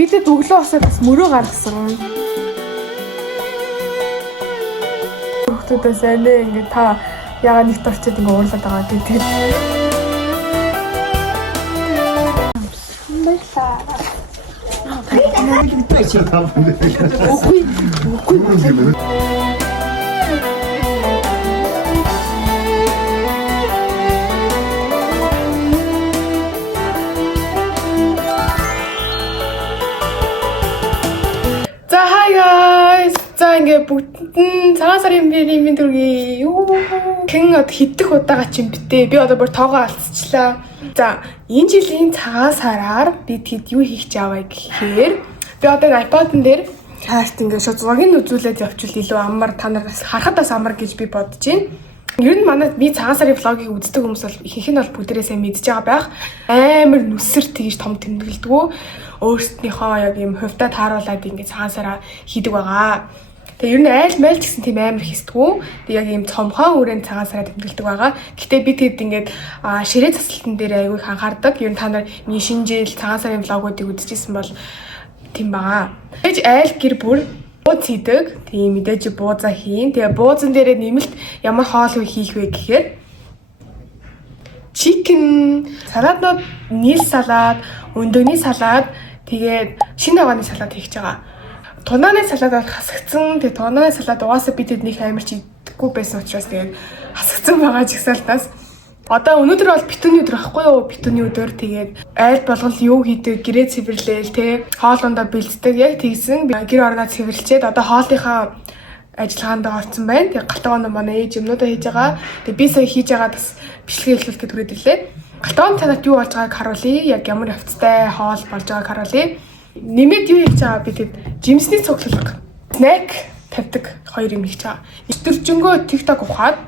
Бидэд өглөө босоод бас мөрөө гаргасан. Хүүхдүүдээс нэ ингээд та яагаад нэгт орчод ингээд уурлаад байгаа гэдэг. За hi guys. За ингээд бүгд нь цагаан сарын бэрийн төргий юу хэн од хидэх удаага чинь битээ. Би одоо бүр тоогоо алдчихлаа. За энэ жилийн цагаан сараар би тэд юу хийх гэж аваа гэхээр би одоо iPod-н дээр хаарт ингээд шууд зургийг үзүүлээд явчихвал илүү амар та нараас харахад бас амар гэж би бодож байна. Ер нь манай би цагаан сарын влогийг үздэг хүмүүс бол ихэнх нь бол бүгдээрээ сайн мэдж байгаа байх. Амар нүсэр тэгж том тэмдэглэдэггүй. Өөрсдийнхөө яг юм хувьдаа тааруулаад ингээд цагаан сараа хийдэг байгаа. Тэгээ ер нь айл майл ч гэсэн тийм амар хийсдэггүй. Тэг яг юм цомхон үрэн цагаан сараа тэмдэглэдэг байгаа. Гэтэ би тэгэд ингээд ширээ засалтан дээр аягүй их анхаардаг. Ер нь та нар миний шинэ жил цагаан сарын влогуудыг үзчихсэн бол тийм байгаа. Тэгж айл гэр бүр бууз хийдэг. Тийм мэдээж буузаа хийн. Тэгээ буузан дээрээ нэмэлт ямар хоол хийх вэ гэхээр chicken, салаатнууд, нийл салаад, өндөгний салаад, тэгээд шинэ авааны салаад хийж байгаа. Тунааны салаад бол хасагдсан. Тэгээ тунааны салаад угаасаа бид нэг амар ч идэхгүй байсан учраас тэгээд хасагдсан байгаа ч ихсэлтаас. Одоо өнөөдөр бол битүүний өдөр байхгүй юу? Битүүний өдөр тэгээд айл болгол юу хийдэг, гэрээ цэвэрлээл те хоолундаа бэлддэг. Яг тэгсэн гэр орноо цэвэрлчээд одоо хоолныхаа ажиллагаанд орсон байна. Тэгээд галтгоонд манай ээж юмнуудаа хийж байгаа. Тэгээд би сая хийж байгаа бас бичлэгээ эхлүүлэх гэж түрээд ирлээ. Галтгоонд танад юу болж байгааг харуулъя. Яг ямар явцтай хоол болж байгааг харуулъя. Нэмээд юу хийж байгаа би тэгээд жимсний цуглуулга, снэк тавьдаг хоёр юм хийж байгаа. Өдөржингөө TikTok ухаад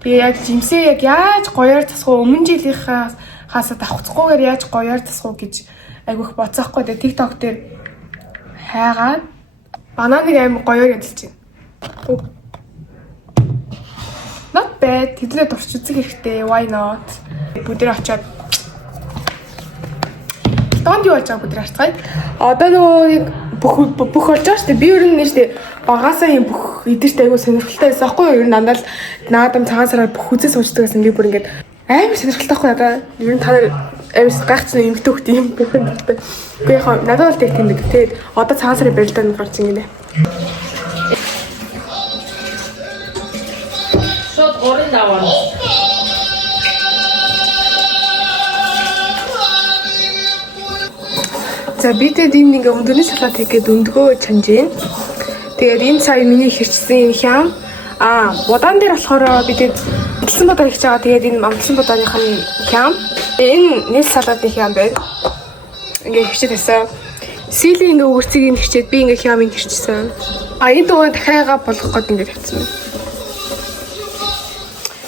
тэгээ яг жимсээ яг яаж гоёор засах уу, өмнө жилийнхаа хаасаа давхцахгүйгээр яаж гоёор засах уу гэж айгүйх бодсохгүй. Тэгээ TikTok дээр хайгаад бананыг аим гоёор ядалж байна. Not bad. Тэднээ дурч үзэх хэрэгтэй. Why not? Бүдэр очоод донд юу болж байгааг бүдэр харцгаая. Одоо нөгөө бүх болж байгаа шүү дээ. Би ер нь нэштэй багасаа юм бүх идэрт айгуу сонирхолтой байсан аахгүй юу? Ер нь дандаа л наадам цагаан сараар бүх үзээ суучдаг гэсэн би бүр ингээд амар сонирхолтой аахгүй надаа. Ер нь та нар амар гайхацсан эмгтэй хөхт юм бүх юм байна. Үгүй яг надад бол тийм нэг. Тэгээд одоо цагаан сарын барилдаанд гарч ингэнэ. Шот орон даваа. За бидэд энэ ингээ өндөрний салат хийх гээд өндгөө чанж байна. Тэгээд энэ сая миний хэрчсэн хям будаан дээр болохоор бидэд амталсан будаа хийж байгаа. Тэгээд энэ амталсан будааных нь хям. Энэ нийл салаатын хям байна. Ингээ хичээд байсан. Силийн ингээ өгөрцгийг нь хичээд би ингээ хямыг хэрчсэн. Энэ дугаар дахиагаа болгох гээд ингээ тавьсан байна.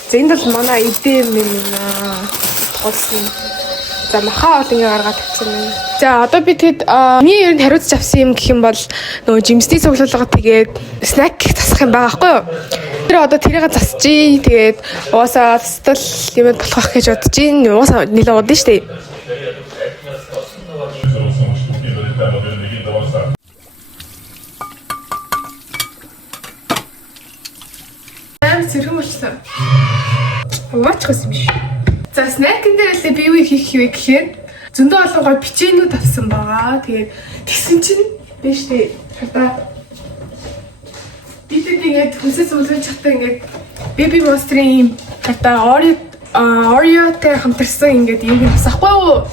За энэ бол манай эдээ юм байна. Толсон. За махаа бол ингээ гаргаад тавьсан байна. За одоо би тэгэд миний ер нь хариуцж авсан юм гэх юм бол нөгөө жимсний цуглуулга тэгээд снэк засах юм байгаа байхгүй юу? Тэр одоо тэрийг засчихъя. Тэгээд уусаа стал юм болох гэж бодож байна. Уусаа нэлээд удаа шүү дээ. Зэрхэн болчихсон. Угаачих юм биш. За снэкэн дээр л би юу хийх вэ гэхээр зөндөө олон гой бичээнүүд авсан байгаа. Тэгээд тэгсэн чинь биш дээ. Хата бидэд ингээд хүсээс үлгэж чадсан ингээд Baby Monster-ийн хата Oreo-тэй хамтарсан ингээд юм авсахгүй юу?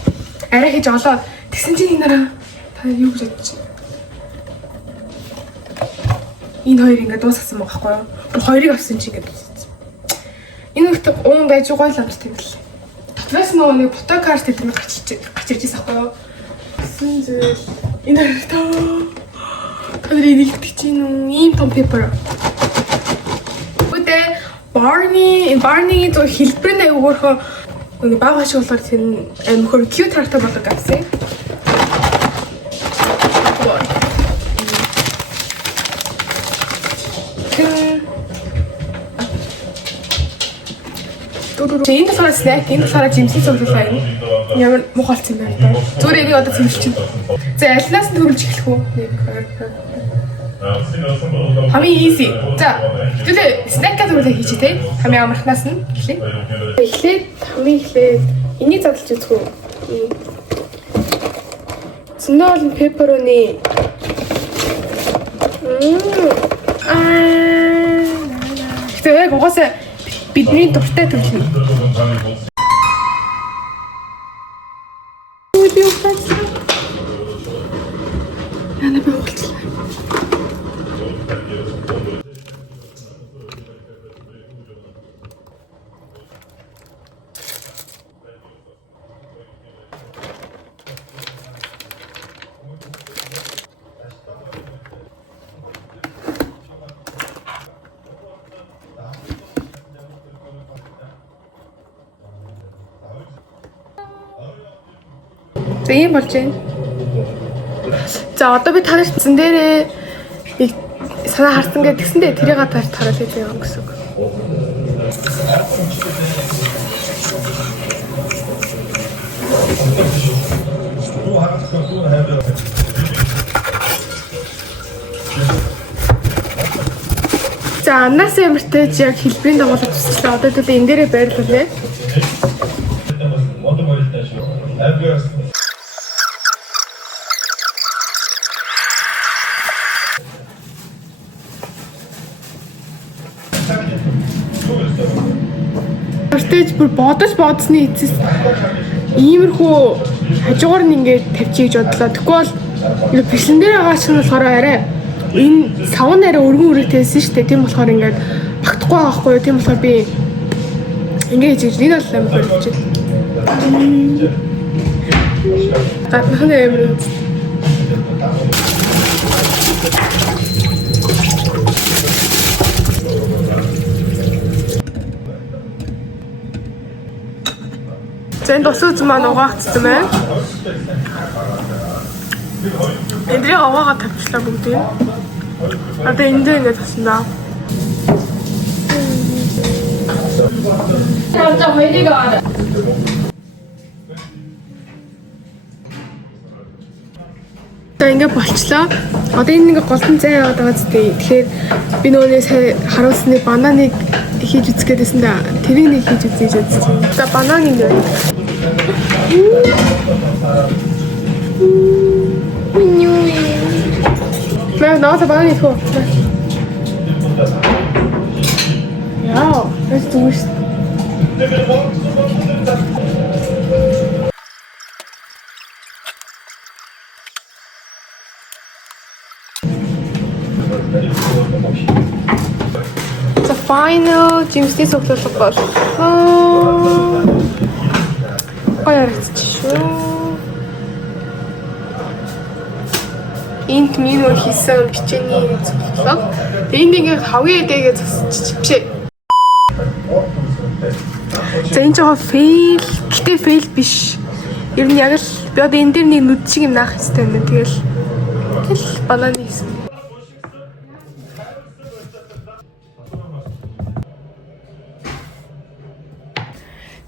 Арай хийж олоод тэгсэн чинь энэ та юу гэж бодож байна? Энэ хоёр ингээд дуусгасан байгаа байхгүй юу? Хоёрыг авсан чинь ингээд дууссан. Энэ ихтэй уун байж гой л амт тэмэл. Татраас нөгөө нэг фотокарт гэдэг нь гарч иржсэн байхгүй юу? Гэсэн зүйл энэ тэр ийлэгдэж чинь ийм том пепер. Үгүй Barney зөв хэлбэр нь аюугаархоо нэг баг ашиг болохоор тэр амхөр cute хартай болдог авсан. Энэ болохоор снэк, энэ болохоор жимсийн цуглуулаа юм. Ямар мухалц юм байна даа. Зүгээр энийг одоо цэвэрлчихнэ. За алинаас нь төрүүлж эхлэх үү? 1 2 3. Хамгийн easy. За тэгвэл снэк гэдэг нь хийчих тий. Хамгийн амархнаас нь эхлэе. Хамгийн эхлээд энийг задлж үзэх үү? Зөндөө олон пепперони. Тэгээ яг угаасаа бидний дуртай төрөл нь. Би ухаалсан. Яна би ухаалсан. За ийм болж байна. За одоо би танарт зэн дээрээ нэг санаа харсан гэдэг тэгсэндээ тэрийг гадаар таруулж байгаа юм гэсэн үг. За анаас ямартай яг хэлбэрийн дагуулж тусчлаа. Одоо тэгвэл энэ дээрээ байрлуулъя. Тэртэж бүр бодсны эцэс иймэрхүү хажуугаар нь ингээд тавьчих гэж бодлоо. Тэгэхгүй бол бэлэн дээр байгаа шиг нь болохоор арай энэ савн арай өргөн үрэгтэйсэн шүү дээ. Тийм болохоор ингээд багтахгүй байгаа хгүй юу. Тийм болохоор би ингээд хийж энэ бол амар болж байна. Гаднах нь амар. Зэн тусууч маань угаагдсан байна. Эдрийг аваагаа тавьчлаа бүгдийг. Одоо энд дээр ингээд таснаа. 먼저 회리가 와라. Одоо ингээд болчлоо. Одоо энэ нэг голдон зай яваад байгаа зү. Тэгэхээр би нөөний сая харуулсны бананыг хийж үзэх гээдсэн да. Тэрийг нэг хийж үзье гэж үзсэн. За банан ингэ байна. Мэ нааса банан ихо. Яа, ეს зүгш. The final жимсний цуглуулга боллоо. Баярцчихв. Энд минь хийсэн бичээний цуглуулга. Энд ингээд хавийн эдэгээ засчих бишээ. За энэ жоо фейл, гэтээ фейл биш. Ер нь яг л би одоо энэ дээр нэг нүд шиг юм наах хэрэгтэй юм. Тэгэл бананы хийсэн.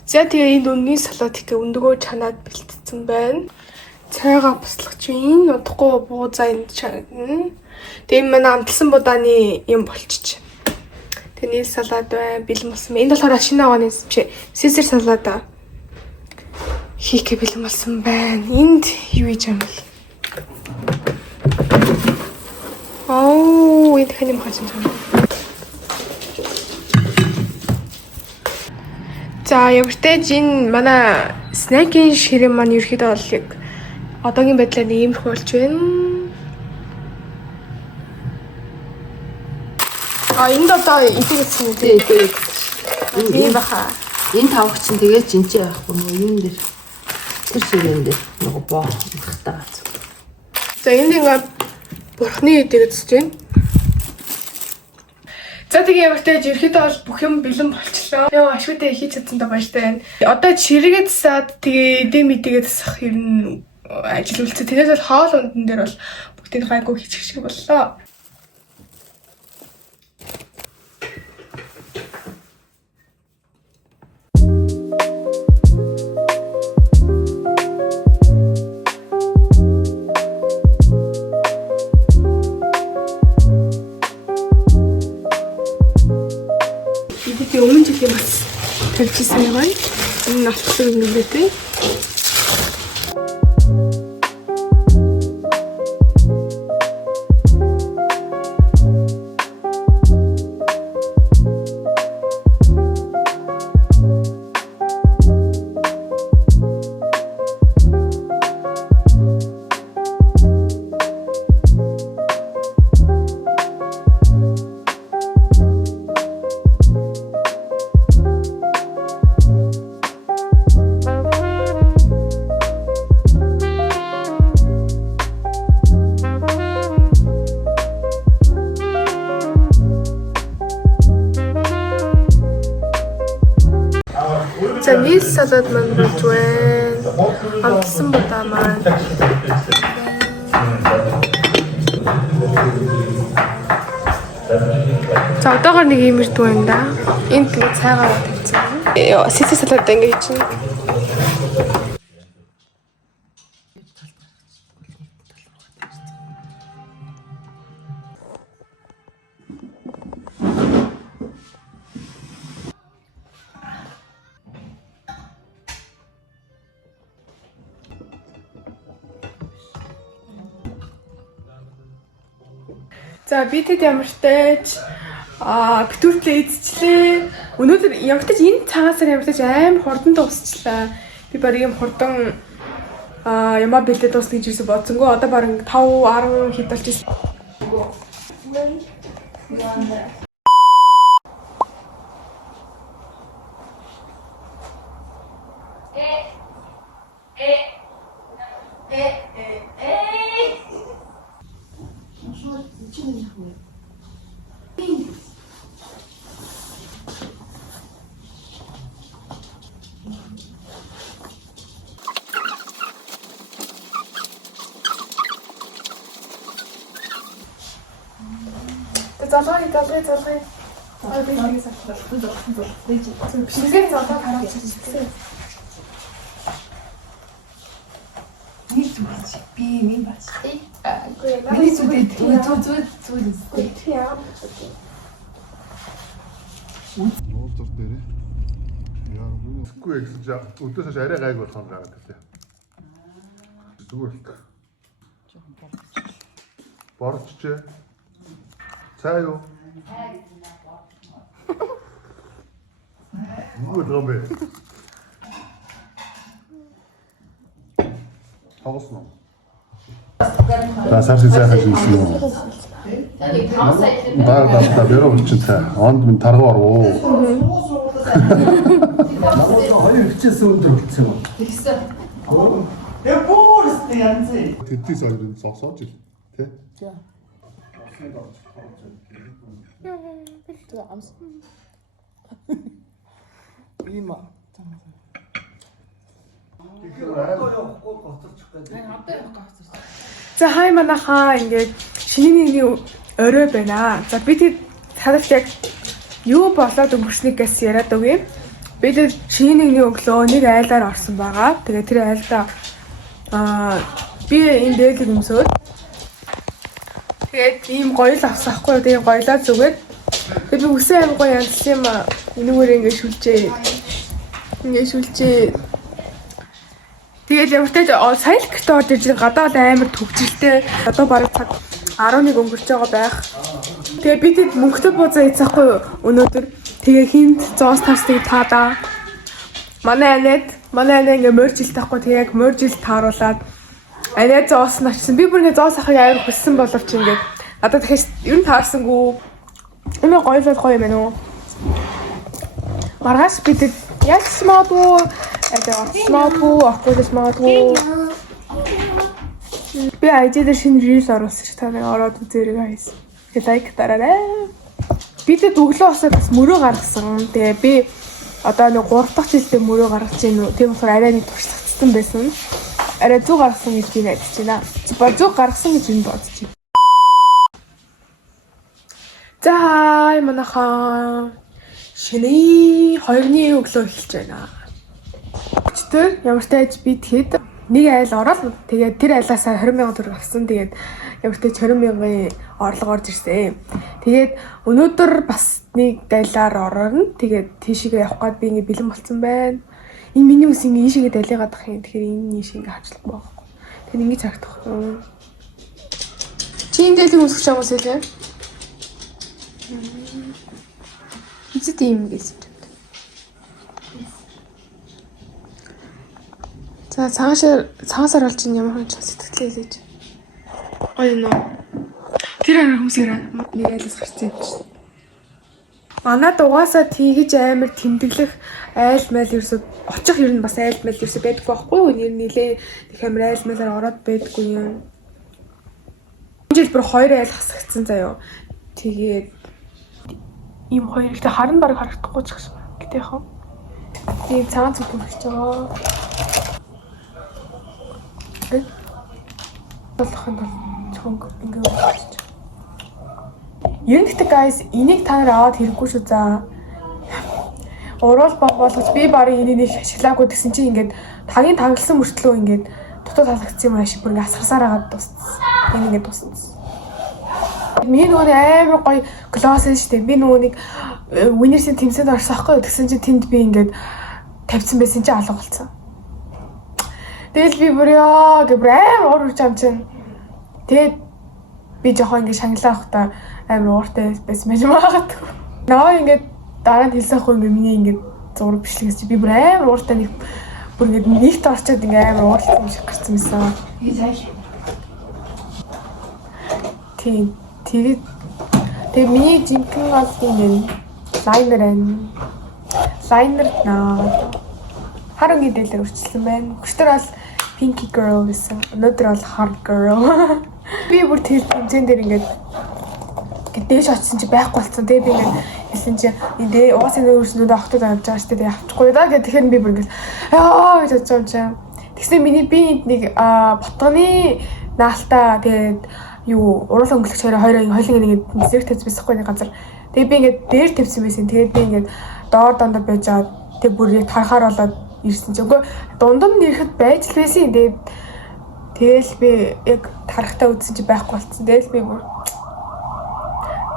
За тэгээ энэ үнний салатыг өндөгөө чанаад бэлтцсэн байна. Цайгаа буслахч юм. Удахгүй буузаа энэ чанаа. Тэгээ энэ манай амталсан будааны юм болчих. Тэгээ нийл салат бай, бэлэн болсон. Энэ болохоор шинэ аганы биш. Сесэр салат хийх бэлэн болсон байна. Энд юу хийж юм бэ? Оо, энэ хэн юм хаач юм. За явартай энэ манай снэкийн ширээн маань ерөөхдөө бол яг одоогийн байдлаар нэг иймэрхүү болж байна. Энд одоо идэгэсэн үү? Тэгээд ийм баха. энэ тавх чинь тэгээд жинчээ байхгүй нөгөө юм дээр тэр ширээн дээр нөгөө боо махтаа. За энд ингээд бурхны идэгэсэж байна. За тэгээ явартай ерөөхдөө бол бүх юм бэлэн болчихлоо. Яа ашигтай хийж чадсандаа баяртай байна. Одоо чирээгээ засаад тэгээ эдээ мэдээгээ засах ер нь ажил үлдсэн. Тэрээс бол хоол ундан дээр бол бүгдийг гайгүй хийчих шиг боллоо. Чисэн юм байна. Энэ алтсан нүгтэй. За нийл салаад маань болж байна. Амтсан будаа маань. За одоогоор нэг юм ирдэг байна да. Энд тэгээд цайгаа тавьчихсан. Сэтэ салаад ингэ чинь. За би тэд ямар ч тааж битүүртлээ эзчлээ. Өнөөдөр ямартаж энэ цагаасаар ямартаж аим хурдан дуусчлаа. Би баг юм хурдан ямаа бэлдээ дуусна гэж юусе бодсонгүй. Одоо барин 5 10 хэд болж ирсэн. залгай. Аа би нэг салхаа. Бишгээр залгаа хараад чижтэй. Би минь бач. Миний зүуд. Яа. Уулзар дээрээ. Яа, үгүй гэсэн чинь өдөөс арай гайг болох юм гараад тий. Зүгээр л. Борччээ. Цаа юу? Юу гэмбэ? Хагас нь. Сарсын сайхан хийсэн юм. Баа бэрөө болчихсон. Онд минь тарга орвоо. Хоёр хичээсэн өдөр болчихсон юм. Тэгсэн. Бүр янз. Тэдний сарын сосож ил. Тэ? За. Има. За хай манайхаа ингээд шинийн нэг орой байна. За би тэг цадалт яг юу болоод өнгөрснийгээс яриад өгье. Би тэг шинийн нэг өглөө нэг айлаар орсон байгаа. Тэгээ тэр айлдаа би энэ дээлийг өмсөөд тэгээд ийм гоё л авсан хгүй. Тэгээд гоёлаа зүгээд тэгээд би үсэн аим гоё янзсан юм. Энэгээр ингээд шүлжээ. Тэгээд ямар ч сая л гэртээ орж иж гадаад амар төвчлөлтэй. Одоо бараг цаг 11 өнгөрч байгаа байх. Тэгээ би тэд мөнгөтэй бузаа хийчихгүй өнөөдөр. Тэгээ хинт зоос тастыг таадаа. Манай анаа ингээ моржил таахгүй. Тэгээ яг моржил тааруулаад анаа зоос нь очсон. Би бүр ингээ зоос ахыг амар хүссэн боловч ингээ надад дахиж ер нь таарсангүй. Энэ гоё юм байна уу? Маргааш би тэд ясмаадуу Ахгүйсмаадуу. Би айжээр шинэ рил оруулсан чи та нэг ороод үзээрэй гайс. Тэгээд лайк дараарай. Би тэд өглөө осоо бас мөрөө гаргасан. Тэгээ би одоо нэг 3 дахь жилдээ мөрөө гаргаж байна. Тийм болохоор арай нэг туршлагацсан байсан. Арай зүг гаргасан гэж би найдаж байна. Зүг гаргасан гэж би бодож байна. За манайхаа шинэ 2-ны өглөө эхэлж байна. Өчтөр ямар тааж би тэгэхэд нэг айл ороод тэгээд тэр айлаасаа 20,000 төгрөг авсан. Тэгээд ямар ч 20,000-ын орлого орж ирсэн. Тэгээд өнөөдөр бас нэг айлаар орно. Тэгээд тийшээ явах гээд би ингээ бэлэн болцсон байна. Энэ миний ус ингээ ийшээгээ далигаад ах юм. Тэгэхээр энэ ийшээ ингээ хачлах байхгүй. Тэгээд ингээ харагдах. Чи энэ дэлийн ус гэж амус ээ. Эцэд юм гэсэн. За цагаасаар болж ямар хүн ч сэтгэлээ хийж. Ой нөө. Тэр амар хүмүүсээр нэг айлс гарсан юм чинь. Манад угаасаа тийгэж амар тэмдэглэх айл майл ерөөсө очих ер нь бас айл майл ерөөсө байдаггүй байхгүй юу? Нэр нилээ их амар айл майлаар ороод байдаггүй юм. Энэ жил бүр 2 айл хасагдсан заяо. Тэгээд ийм хоёр ихтэй харан бараг харагдахгүй ч гэсэн. Гэтэ яах вэ? Нэг цагаан цог хүрч байгаа. Болохын чонг ингээ болчих. Ер нь гэхдээ guys энийг та нар аваад хэрэггүй шүү за. Уруул болгож би барыг энийг ашиглаагүй гэсэн чинь ингээд тагийн тагласан мөртлөө ингээд дотоод халагдсан юм ашиг бүр ингээ асгарсаар агаад дууссан. Энэ ингээд дууссан. Миний нөгөө амар гоё глосс шүү дээ. Би нөгөө нэг Winners-ийн тэмцээнд орсон аахгүй гэсэн чинь тэнд би ингээд тавьсан байсан чинь алга болсон. Тэгэл би бүр яа гэх амар уур үрж ам чинь. Тэгээд би жоохон ингэ шанглаа авахта амар ууртай байсан байж магадгүй. Наа ингэ дараа нь хэлсэн хгүй ингэ миний ингэ зураг бичлэгс чи би бүр амар ууртай нэг бүр ингэ нийт орчод ингэ амар уурлах юм шиг гарсан байсан. Тэгээд миний жинхэнэ бол ингэ лайнер наа. Харангийн дэлгэр үргэлжлэн байна. Өчтөр бол Pinky Girl гэсэн. Өнөөдөр бол Hard Girl. Би бүр тэр тэмцээн дээр ингээд дээш очсон чи байхгүй болсон. Тэгээ би ингээд хэлсэн чи энэ угаасаа өөрснөө огтод авч байгаа шүү дээ. Авчихгүй даа гэх тэгэхээр би бүр ингээд яа гэж бодсон юм чи. Тэгснэ миний би нэг ботгоны наалтаа тэгээд юу уруулан өнгөлөгч хоёрын хойлын нэг зэрэг тавьсан байсахгүй нэг газар. Тэгээ би ингээд дээр тавьсан байсан. Тэгээд би ингээд доор дондор байж байгаа. Тэг бүр яг тарахаар болоод ирсэн ч үгүй дундам нэрэхэд байж л байсан. Тэгэл би яг тарахтаа үзсэн чи байхгүй болцсон. Тэгэл би бүр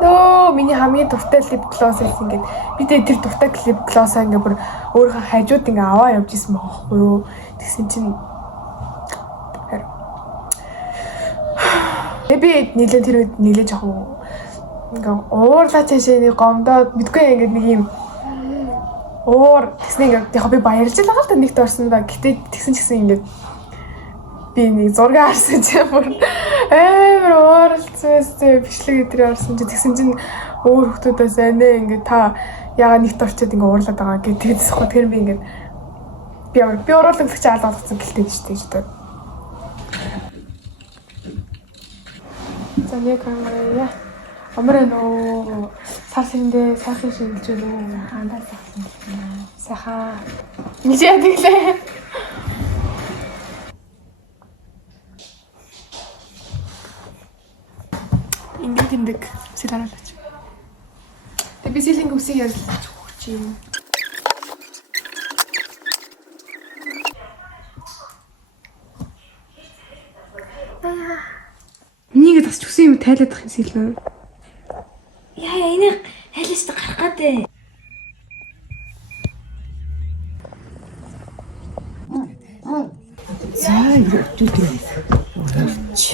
нөө миний хамгийн дуртай lip gloss гэсэн ингээд би тэр дуртай lip gloss-аа ингээд бүр өөрийнхөө хажууд ингээд аваа явж исэн байхгүй юу. Тэгсэн чинь би нийлэн тэр үед нийлээ жоохон ингээд уурлаа цаашаа нэг гомдоод мэдгүй ингээд нэг юм уур тэгснэ ингээд яг би баярлж байгаа л да нэгт орсон да. Гэтэ тэгсэн ч гэсэн ингээд би нэг зураг харсан чи бүр амар уурлцсан бичлэг өдрөө орсон чи тэгсэн чинь өөр хүмүүсээс анаа ингээд та яагаад нэгт орчод ингээд уурлаад байгаа гэдэг тэгэсэхгүй тэр би ингээд би уурлагдчих чаал болгоцсон гэлтэй шүү дээ гэдэг. За нэг камера Амраа нөө сарсэндээ сайхан шинжилж байна. Андаа сайхан байна. Сайхан. Нижээ тэглээ. Ингээд тэмдэг сэларуулаач. Тэг би сэлинг үсийг ярьж өгч юм. Энийг тасч өгсөн юм тайлаад ах юм сэлнэ. Яа энийг хайлж гарах гэдэг.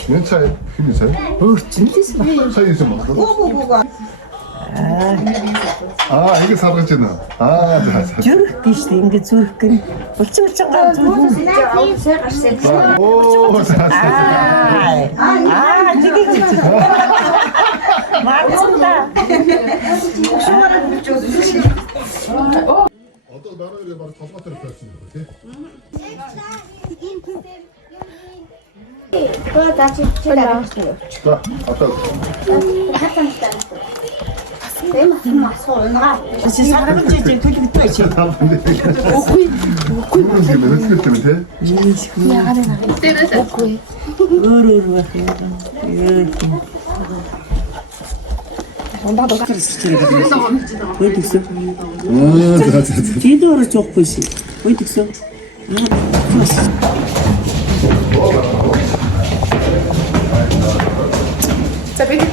Мен цай хин цай. Өөрчлөлтөөс баг. Цай юм байна. Ингэ саргаж байна. За. Зүрх тийш ингэ зүрх гэн. Булчин гал зүрх. Оо за. Жиг. Марцта. Одоо дараагийн баг толгой дээр тавьсан юм тий. За. Одоо Саргаж жиж төлөвтэй чи. Үгүй юм байна тий. Өөр байх юм. Ондоо гэрч чирээ. Ой тэгсэн. За. Чи дөөрч явахгүй ши. Ой тэгсэн.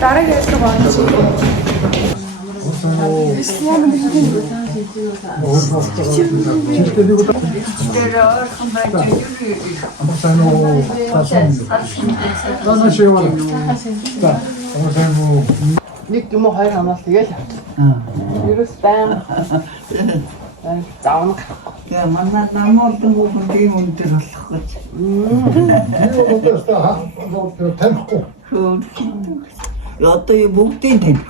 дараагийн ялгаа онцгой. Нэг юм уу хоёр хамаал тэгэл. Ерөөс байн. Заавна. Тэгээ манай намуулдан хүн тийм өндөр болох гэж. Танихгүй. Одоо юу бүгдийн таних.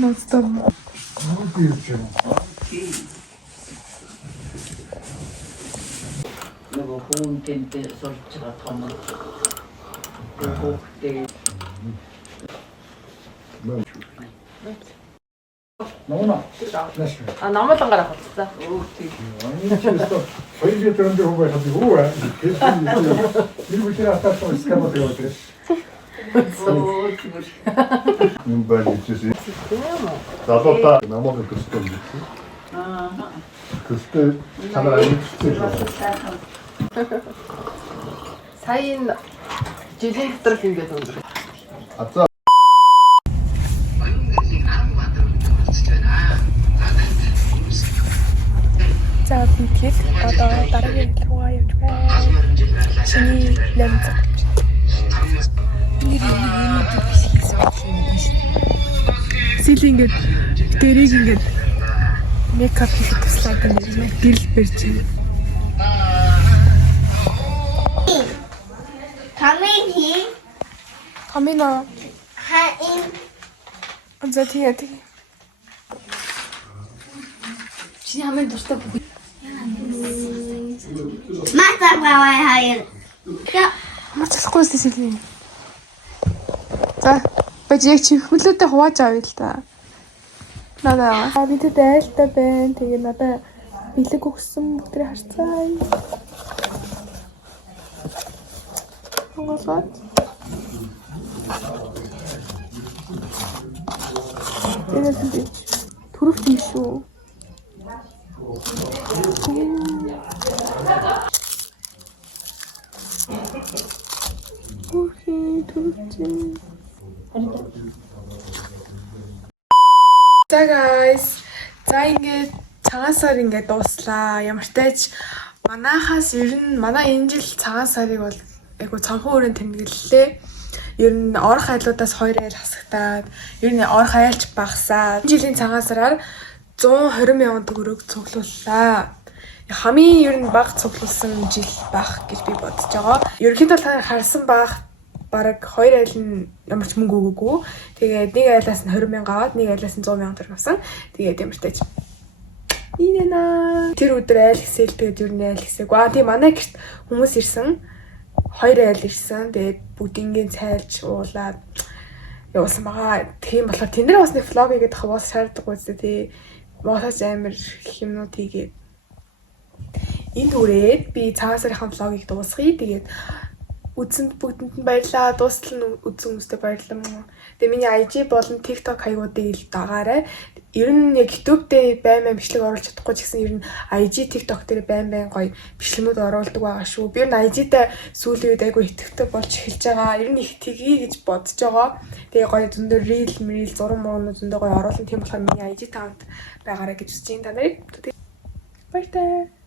Ноцтой. Нөгөө хүн тэнтэй сурч байгаа том. Бүгдээ А намайг гарах болцсон. Юм байна гэж. Залуудаа намайг төстэй юм гэсэн. Төстэй чанар амьдчтэй. Сайн жилийн дотор л ингэж өндөр. Азаа За би тэгээд одоо дараагийн ялгаа явж байна. Чиний лэмц. Сэл ингээд дэрийг ингээд мейкап хийх туслаад байна. Гэрэл барьж байна. Камин Камино. хаин За тэгээд Чиний хамгийн дуртай бүх. матар бавай хаин. Я мацлахгүй сэлээ. За бажиг чи хөлөөдөө хувааж авъя л та. Надаа. Би тэ айлтай байна. Тэгээ надаа бэлэг өгсөн бүгдрээ харцгаая. Монголд. Тэгээд түрүүч юм шүү. Окей, түрүүч. За guys. За ингээд цагаан сар ингээд дууслаа. Ямар ч тач манайхаас ер нь манай энэ жил цагаан сарыг бол айгу цонхон өрөөнд тэмдэглэлээ. Ер нь орох айлуудаас 2 айл хасагтаад, ер нь орох айлч багасаад. Энэ жилийн цагаан сараар 120 мянган төгрөг цуглууллаа. Хамгийн ер нь бага цуглуулсан жил байх гэж би бодож байгаа. Ерөнхийдөө харсан баг бараг 2 айл нь ямар ч мөнгө өгөөгүй. Тэгээд нэг айлаас нь 20 мянга аваад, нэг айлаас нь 100 мянган төгрөг авсан. Тэгээд ямар ч тач инэна. Тэр өдөр айл хэсэл тэгээд ер нь айл хэсээгүй. Тийм манай гэрт хүмүүс ирсэн. 2 айл ирсэн. Тэгээд бүгдингийн цайлж уулаад явуулсан байгаа. Тийм болохоор тэндэр бас нэг влог хийгээд хаваас шаардлагагүй зү тий. Моосаж амар юмнууд хийгээд. Энэ үрээд би цагаан сарын влогийг дуусгая. Тэгээд үзсэнд бүгдэнд нь баярлалаа. Дуустал нь үзсэн хүмүүстээ баярлалаа. Тэгээ миний IG болон TikTok хаягуудыг ил дагаарай. Ер нь яг YouTube дээр баймаа бичлэг оруулж чадахгүй ч гэсэн ер нь IG TikTok дээр байн гоё бичлэгүүд оруулдаг байгаа шүү. Би ер нь IG дээр сүүлийн үед айгүй итгэвтэй болж эхэлж байгаа. Ер нь их тгий гэж бодож байгаа. Тэгээ гоё зөндөө reel, зураг мөрнүүд зөндөө гоё оруулсан. Тийм болохоор миний IG account байгаарай гэж үзэж байна та нарыг. Баяртай.